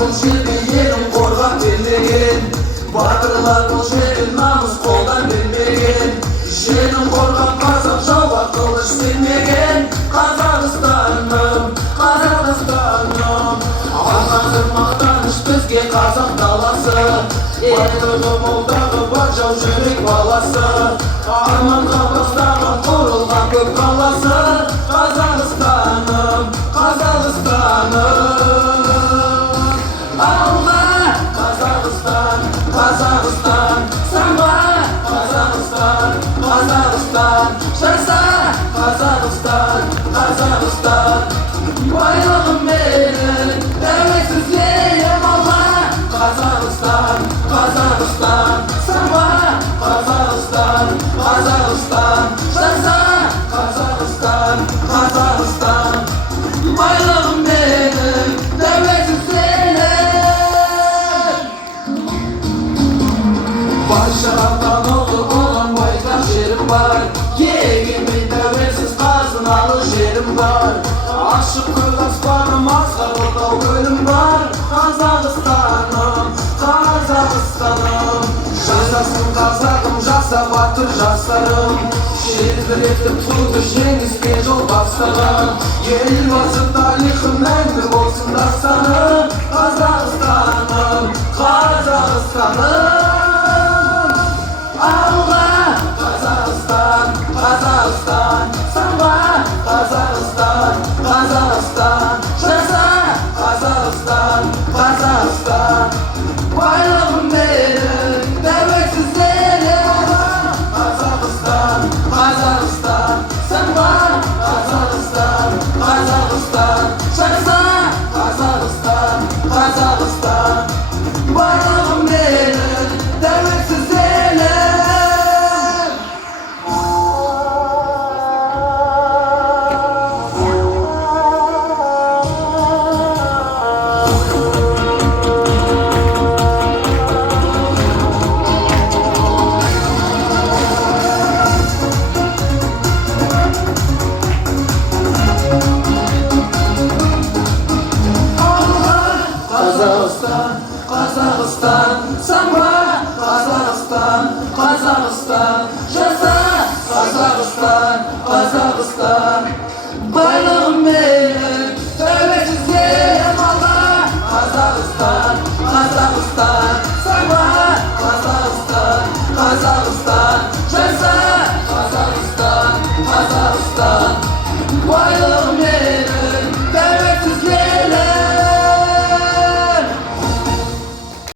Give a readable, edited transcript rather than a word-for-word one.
бұл жерде елін қорғап бермеген, батырлар бұл жерде намыс қолдан бермеген, жерін қорғап қазақ жауға қылыш бермеген. Қазақстаным, Қазақстаным, ана мақтаныш бізге қазақ даласы, байлығы молдағы бар жау жүрек баласы, арманға бастаған құрылған көп қаласы. Қазақстаным, Қазақстаным, алға Қазақстан, Қазақстан, самға Қазақстан, Қазақстан, жаса Қазақстан, Қазақстан, байлығым менің тәуелсіз елім. алға Қазақстан, Қазақстан, самға Қазақстан, Қазақстан, жаса Қазақстан, Қазақстан, байлығым менің тәуелсіз елім. Баршаға ұлы болған байтақ жерім бар, егемен тәуелсіз қазыналы жерім бар, ашық көк аспаным асқақ отау көлім бар. Қазақстаным, Қазақстаным, жасасын қазағым, жаса батыр жастарым, желбіретіп туды жеңіске жол бастаған, елбасы тарихы мәңгі болсын дастаным. Қазақстаным, Қазақстаным, алға Қазақстан, Қазақстан, самға Қазақстан, Қазақстан, жаса Қазақстан, Қазақстан, байлығым менің тәуелсіз елім. Қазақстан, Қазақстан, самға Қазақстан, Қазақстан, жаса Қазақстан, Қазақстан, байлығым менің тәуелсіз елім. Қазақстан, Қазақстан, самға Қазақстан, Қазақстан, жаса Қазақстан, Қазақстан, байлығым менің тәуелсіз елім. алға Қазақстан, Қазақстан, самға Қазақстан, Қазақстан.